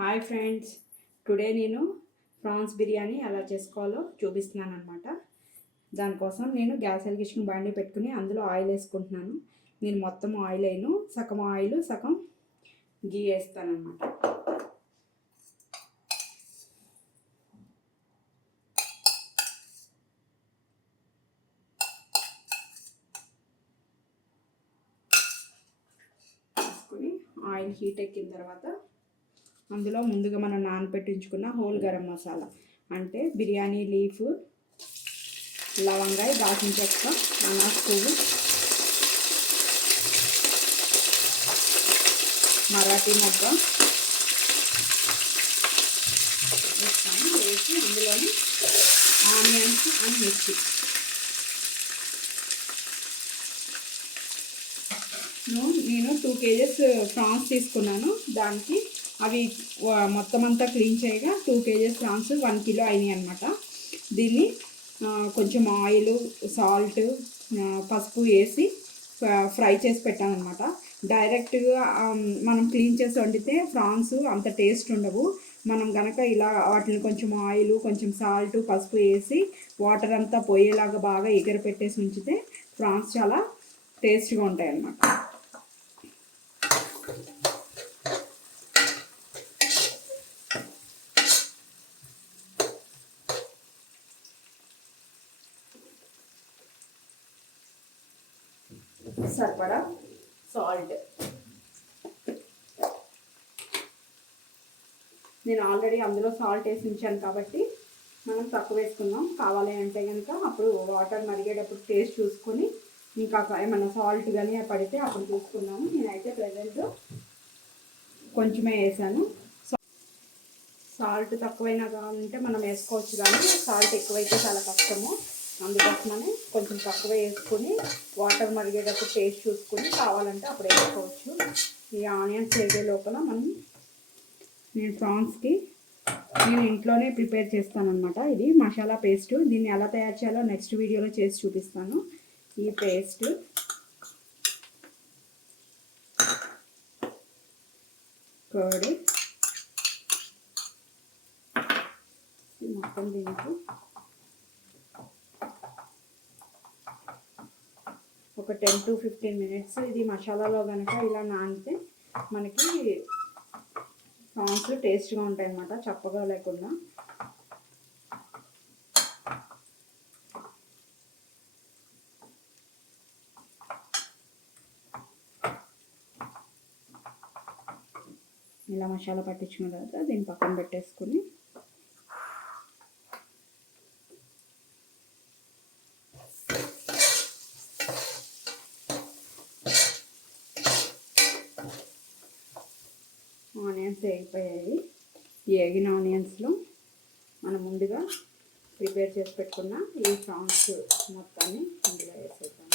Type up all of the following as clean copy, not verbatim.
Hi friends, today నేను prawns biryani ఎలా చేసుకోవాలో చూపిస్తున్నాను అనమాట. దానికోసం నేను గ్యాస్ వెలిగించుకుని బండి పెట్టుకుని అందులో ఆయిల్ వేసుకుంటున్నాను. నేను మొత్తం ఆయిల్ వేయను, సగం ఆయిల్ సగం గీ వేస్తాను అనమాట. వేసుకుని ఆయిల్ హీట్ ఎక్కిన తర్వాత అందులో ముందుగా మనం నానబెట్టించుకున్న హోల్ గరం మసాలా అంటే బిర్యానీ లీఫ్, లవంగాయ, దాల్చిన చెక్క, అనాస్ పువ్వు, మరాఠీ మొగ్గ వేస్తాను. వేసి అందులోని ఆనియన్స్ అండ్ మిర్చి. నేను 2 kgs ప్రాన్స్ తీసుకున్నాను. దానికి అవి మొత్తం అంతా క్లీన్ చేయగా 2 kgs ప్రాన్స్ 1 kg అయినాయి అనమాట. దీన్ని కొంచెం ఆయిల్, సాల్ట్, పసుపు వేసి ఫ్రై చేసి పెట్టాను అనమాట. డైరెక్ట్గా మనం క్లీన్ చేసి వండితే ప్రాన్స్ అంత టేస్ట్ ఉండవు. మనం కనుక ఇలా వాటిని కొంచెం ఆయిల్, కొంచెం సాల్ట్, పసుపు వేసి వాటర్ అంతా పోయేలాగా బాగా ఎగర పెట్టేసి ఉంచితే ప్రాన్స్ చాలా టేస్ట్గా ఉంటాయి అన్నమాట. సరిపడా సాల్ట్. నేను ఆల్రెడీ అందులో సాల్ట్ వేసి ఉంచాను కాబట్టి మనం తక్కువ వేసుకుందాం. కావాలి అంటే కనుక అప్పుడు వాటర్ మరిగేటప్పుడు టేస్ట్ చూసుకొని ఇంకా ఏమన్నా సాల్ట్ కానీ పడితే అప్పుడు చూసుకున్నాను. నేనైతే ప్రజెంట్ కొంచెమే వేసాను. సాల్ట్ తక్కువైనా కావాలంటే మనం వేసుకోవచ్చు, కానీ సాల్ట్ ఎక్కువైతే చాలా కష్టము. అందుకోసమని కొంచెం తక్కువ వేసుకొని వాటర్ మరిగేటప్పుడు టేస్ట్ చూసుకొని కావాలంటే అప్పుడు వేసుకోవచ్చు. ఈ ఆనియన్స్ వేసే లోపల నేను ప్రాన్స్కి నేను ఇంట్లోనే ప్రిపేర్ చేస్తానన్నమాట. ఇది మసాలా పేస్ట్. దీన్ని ఎలా తయారు చేయాలో నెక్స్ట్ వీడియోలో చేసి చూపిస్తాను. ఈ పేస్ట్ కర్డ్ మొత్తం దీనికి ఒక 10 to 15 minutes ఇది మసాలాలో కనుక ఇలా నానితే మనకి ప్రాన్స్ టేస్ట్గా ఉంటాయి అన్నమాట, చప్పగా లేకుండా. ఇలా మసాలా పట్టించుకున్న తర్వాత దీన్ని పక్కన పెట్టేసుకుని ఆనియన్స్ వేగిపోయాయి. ఈ వేగిన ఆనియన్స్లో మనం ముందుగా ప్రిపేర్ చేసి పెట్టుకున్న ఈ ప్రాన్స్ మొత్తాన్ని ఇందులో వేసేద్దాము.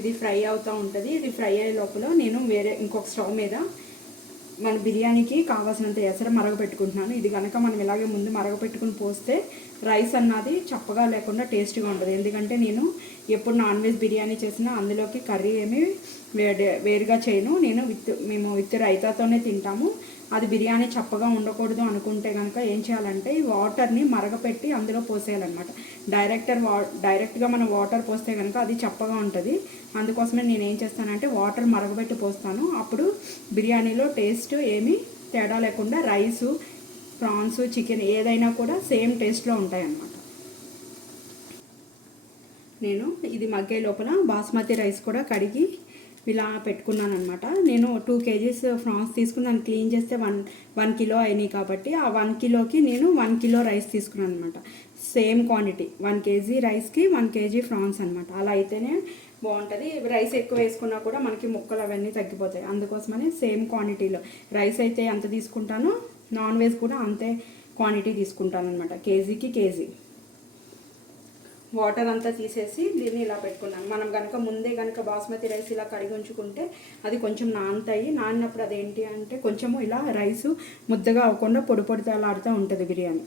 ఇది ఫ్రై అవుతూ ఉంటుంది. ఇది ఫ్రై అయ్యే లోపల నేను వేరే ఇంకొక స్టవ్ మీద మన బిర్యానీకి కావాల్సినంత ఎసరు మరగపెట్టుకుంటున్నాను. ఇది కనుక మనం ఇలాగే ముందు మరగపెట్టుకుని పోస్తే రైస్ అన్నది చప్పగా లేకుండా టేస్ట్గా ఉంటుంది. ఎందుకంటే నేను ఎప్పుడు నాన్ వెజ్ బిర్యానీ చేసినా అందులోకి కర్రీ ఏమి వేరుగా చేయను. మేము విత్ రైతాతోనే తింటాము. అది బిర్యానీ చప్పగా ఉండకూడదు అనుకుంటే కనుక ఏం చేయాలంటే ఈ వాటర్ని మరగపెట్టి అందులో పోసేయాలన్నమాట. డైరెక్ట్గా మనం వాటర్ పోస్తే కనుక అది చప్పగా ఉంటుంది. అందుకోసమే నేను ఏం చేస్తానంటే వాటర్ మరగబెట్టి పోస్తాను. అప్పుడు బిర్యానీలో టేస్ట్ ఏమీ తేడా లేకుండా రైసు, ప్రాన్స్, చికెన్ ఏదైనా కూడా సేమ్ టేస్ట్లో ఉంటాయి అన్నమాట. నేను ఇది మగ్గే లోపల బాస్మతి రైస్ కూడా కడిగి ఇలా పెట్టుకున్నాను అనమాట. నేను 2 kgs ప్రాన్స్ తీసుకుని దాన్ని క్లీన్ చేస్తే 1 kg అయినాయి కాబట్టి ఆ 1 kgకి నేను 1 kg రైస్ తీసుకున్నాను అనమాట. సేమ్ క్వాంటిటీ 1 kg రైస్కి 1 kg ప్రాన్స్ అనమాట. అలా అయితేనే బాగుంటుంది. రైస్ ఎక్కువ వేసుకున్నా కూడా మనకి ముక్కలు అవన్నీ తగ్గిపోతాయి. అందుకోసమని సేమ్ క్వాంటిటీలో రైస్ అయితే ఎంత తీసుకుంటానో నాన్ వెజ్ కూడా అంతే క్వాంటిటీ తీసుకుంటాను అనమాట. కేజీకి కేజీ. వాటర్ అంతా తీసేసి దీన్ని ఇలా పెట్టుకున్నాను. మనం కనుక ముందే కనుక బాస్మతి రైస్ ఇలా కడిగి ఉంచుకుంటే అది కొంచెం నానుతాయి. నానినప్పుడు అదేంటి అంటే కొంచెము ఇలా రైసు ముద్దగా అవ్వకుండా పొడి పొడితలాడుతూ ఉంటుంది బిర్యానీ.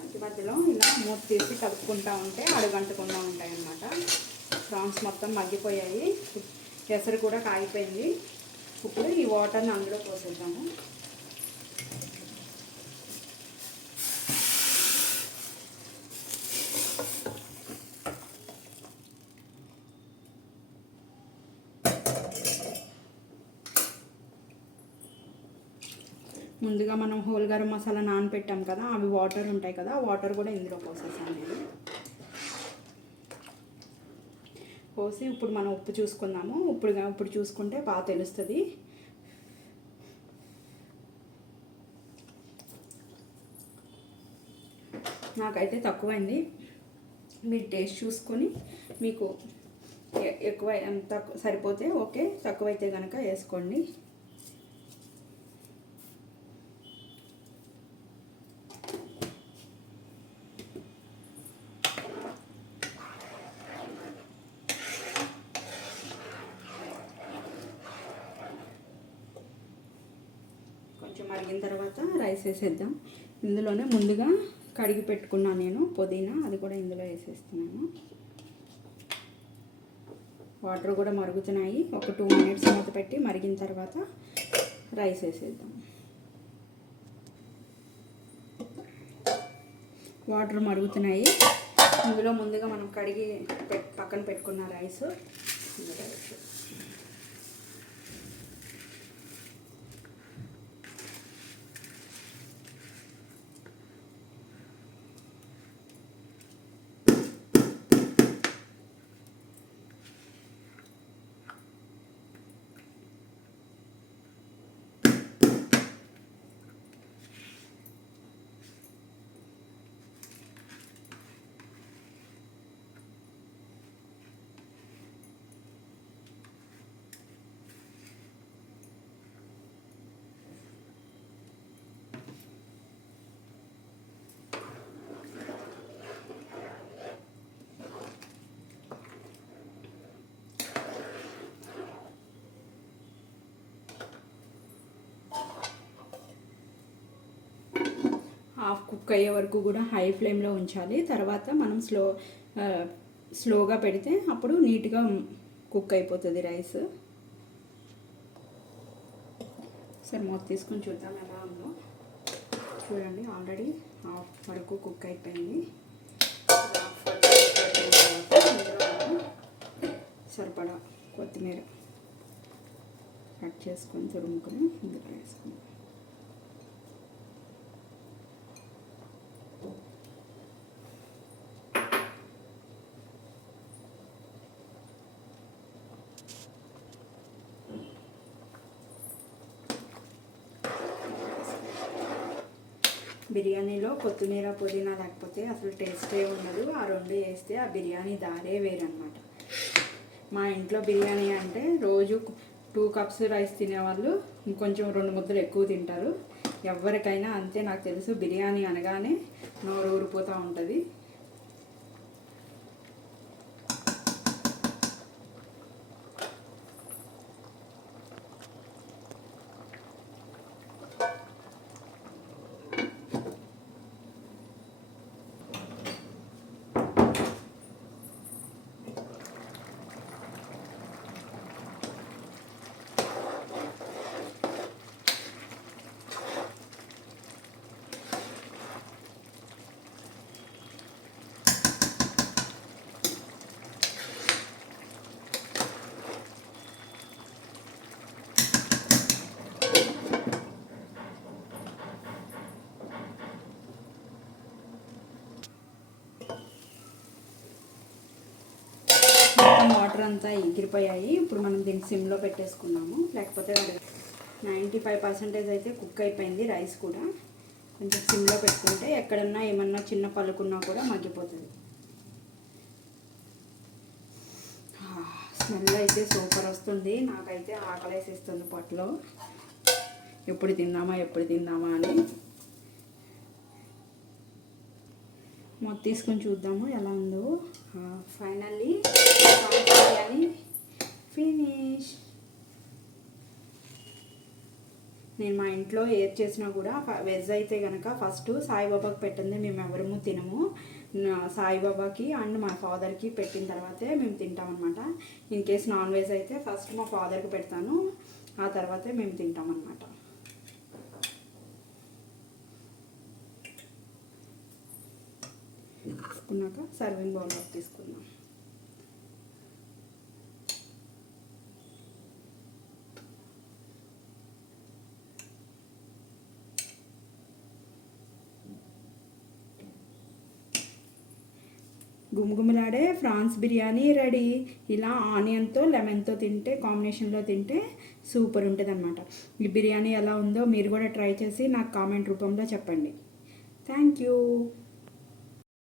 మధ్య మధ్యలో ఇలా మూత తీసి కలుపుకుంటూ ఉంటే అడుగంటకుండా ఉంటాయి అన్నమాట. ప్రాన్స్ మొత్తం మగ్గిపోయాయి, ఎసరు కూడా కాగిపోయింది. ఇప్పుడు ఈ వాటర్ని అందులో పోసేద్దాము. ముందుగా మనం హోల్ గరం మసాలా నానబెట్టాం కదా, అవి వాటర్ ఉంటాయి కదా, ఆ వాటర్ కూడా ఇందులో పోసేసాను నేను. పోసి ఇప్పుడు మనం ఉప్పు చూసుకుందాము. ఇప్పుడు చూసుకుంటే బాగా తెలుస్తుంది. నాకైతే తక్కువైంది. మీరు టేస్ట్ చూసుకొని మీకు ఎక్కువ ఎంత సరిపోతే ఓకే, తక్కువైతే కనుక వేసుకోండి. కొంచెం మరిగిన తర్వాత రైస్ వేసేద్దాం. ఇందులోనే ముందుగా కడిగి పెట్టుకున్నాను నేను పుదీనా, అది కూడా ఇందులో వేసేస్తున్నాను. వాటర్ కూడా మరుగుతున్నాయి. ఒక 2 మినిట్స్ మూత పెట్టి మరిగిన తర్వాత రైస్ వేసేద్దాం. వాటర్ మరుగుతున్నాయి. ఇందులో ముందుగా మనం కడిగి పక్కన పెట్టుకున్న రైస్ ఇందులో వేసేద్దాం. హాఫ్ కుక్ అయ్యే వరకు కూడా హై ఫ్లేమ్లో ఉంచాలి. తర్వాత మనం స్లోగా పెడితే అప్పుడు నీట్గా కుక్ అయిపోతుంది రైస్. సరే మూత తీసుకొని చూద్దాం ఎలా ఉందో. చూడండి, ఆల్రెడీ హాఫ్ వరకు కుక్ అయిపోయింది. సరిపడా కొత్తిమీర కట్ చేసుకొని తురుముకొని ఇందులో వేసుకుందాం. బిర్యానీలో కొత్తిమీర పుదీనా లేకపోతే అసలు టేస్టే ఉండదు. ఆ రెండు వేస్తే ఆ బిర్యానీ దారే వేరనమాట. మా ఇంట్లో బిర్యానీ అంటే రోజు 2 కప్స్ రైస్ తినేవాళ్ళు ఇంకొంచెం 2 ముద్దలు ఎక్కువ తింటారు. ఎవరికైనా అంతే, నాకు తెలుసు. బిర్యానీ అనగానే నోరు ఊరిపోతూ ఉంటుంది. వాటర్ అంతా ఎగిరిపోయాయి. ఇప్పుడు మనం దీన్ని సిమ్లో పెట్టేసుకున్నాము. లేకపోతే 95% అయితే కుక్ అయిపోయింది. రైస్ కూడా కొంచెం సిమ్లో పెట్టుకుంటే ఎక్కడన్నా ఏమన్నా చిన్న పలుకున్నా కూడా మగ్గిపోతుంది. స్మెల్ అయితే సూపర్ వస్తుంది. నాకైతే ఆకలేసిస్తుంది పొట్టలో. ఎప్పుడు తిందామా అని. మొత్తం తీసుకొని చూద్దాము ఎలా ఉందో. Finally biryani finish. నేను మా ఇంట్లో ఏది చేసినా కూడా వెజ్ అయితే కనుక ఫస్ట్ సాయిబాబాకి పెట్టింది మేము ఎవరము తినము. సాయిబాబాకి అండ్ మా ఫాదర్కి పెట్టిన తర్వాతే మేము తింటాం అనమాట. ఇన్ కేస్ నాన్ వెజ్ అయితే ఫస్ట్ మా ఫాదర్కి పెడతాను, ఆ తర్వాతే మేము తింటాం అనమాట. తీసుకున్నాక సర్వింగ్ బౌల్లోకి తీసుకుందాం. గుమగుమలాడే ఫ్రాన్స్ బిర్యానీ రెడీ. ఇలా ఆనియన్తో లెమన్తో తింటే, కాంబినేషన్లో తింటే సూపర్ ఉంటుంది అనమాట. ఈ బిర్యానీ ఎలా ఉందో మీరు కూడా ట్రై చేసి నాకు కామెంట్ రూపంలో చెప్పండి. Thank you.